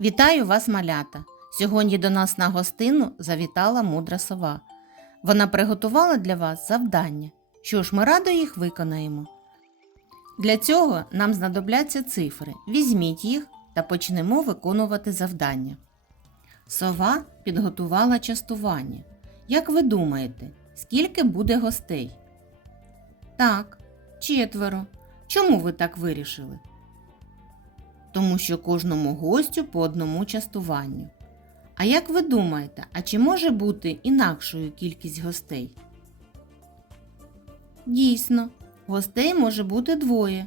Вітаю вас, малята! Сьогодні до нас на гостину завітала мудра сова. Вона приготувала для вас завдання. Що ж, ми радо їх виконаємо. Для цього нам знадобляться цифри. Візьміть їх та почнемо виконувати завдання. Сова підготувала частування. Як ви думаєте, скільки буде гостей? Так, четверо. Чому ви так вирішили? Тому що кожному гостю по одному частуванню. А як ви думаєте, а чи може бути інакшою кількість гостей? Дійсно, гостей може бути двоє.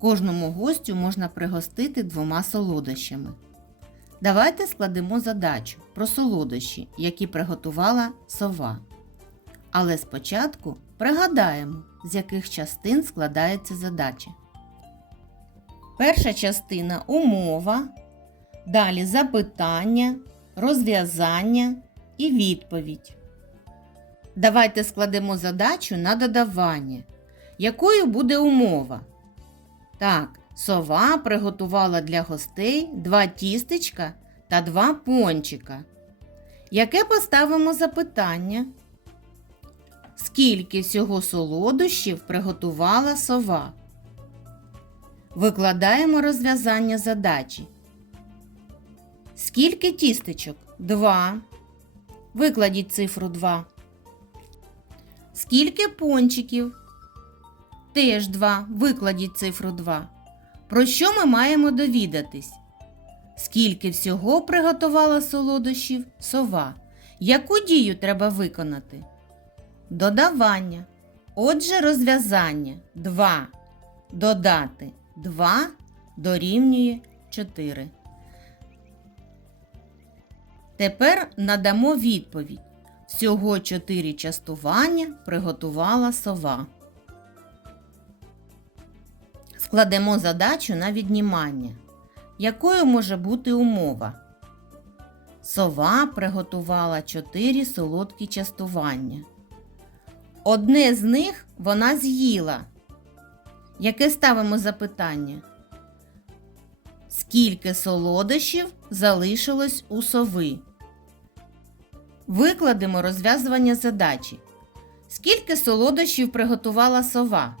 Кожному гостю можна пригостити двома солодощами. Давайте складемо задачу про солодощі, які приготувала сова. Але спочатку пригадаємо, з яких частин складається задача. Перша частина умова, далі запитання, розв'язання і відповідь. Давайте складемо задачу на додавання. Якою буде умова? Так, сова приготувала для гостей два тістечка та два пончика. Яке поставимо запитання? Скільки всього солодощів приготувала сова? Викладаємо розв'язання задачі. Скільки тістечок? Два. Викладіть цифру 2. Скільки пончиків? Теж 2. Викладіть цифру 2. Про що ми маємо довідатись? Скільки всього приготувала солодощів сова? Яку дію треба виконати? Додавання. Отже, розв'язання 2. Додати 2 дорівнює 4. Тепер надамо відповідь. Всього 4 частування приготувала сова. Складемо задачу на віднімання. Якою може бути умова? Сова приготувала 4 солодкі частування. Одне з них вона з'їла. Яке ставимо запитання? Скільки солодощів залишилось у сови? Викладемо розв'язування задачі. Скільки солодощів приготувала сова?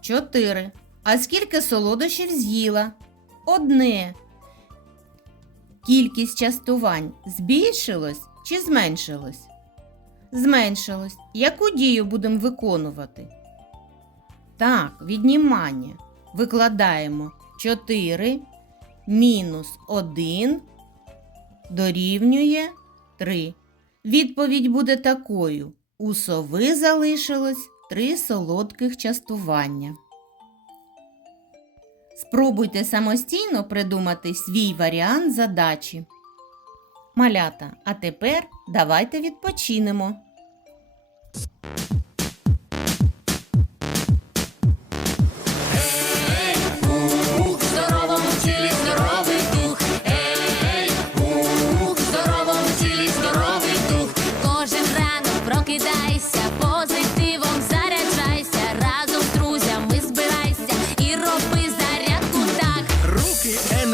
Чотири. А скільки солодощів з'їла? Одне. Кількість частувань збільшилось чи зменшилось? Зменшилось. Яку дію будемо виконувати? Так, віднімання. Викладаємо 4 мінус 1 дорівнює 3. Відповідь буде такою. У сови залишилось 3 солодких частування. Спробуйте самостійно придумати свій варіант задачі. Малята, а тепер давайте відпочинемо.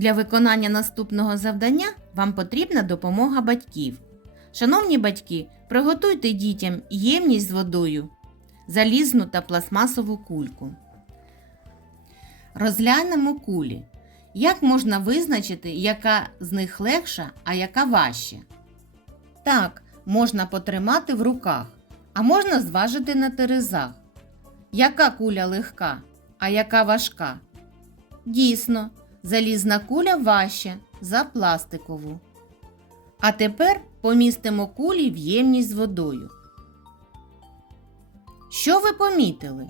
Для виконання наступного завдання вам потрібна допомога батьків. Шановні батьки, приготуйте дітям ємність з водою, залізну та пластмасову кульку. Розглянемо кулі. Як можна визначити, яка з них легша, а яка важча? Так, можна потримати в руках, а можна зважити на терезах. Яка куля легка, а яка важка? Дійсно, залізна куля важча за пластикову. А тепер помістимо кулі в ємність з водою. Що ви помітили?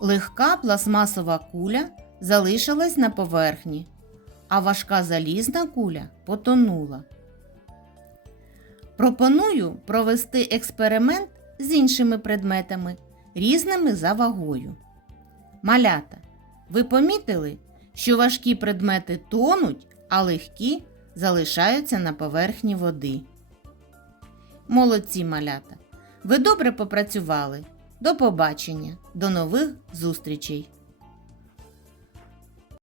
Легка пластмасова куля залишилась на поверхні, а важка залізна куля потонула. Пропоную провести експеримент з іншими предметами, різними за вагою. Малята, ви помітили, що важкі предмети тонуть, а легкі залишаються на поверхні води. Молодці малята! Ви добре попрацювали. До побачення, до нових зустрічей!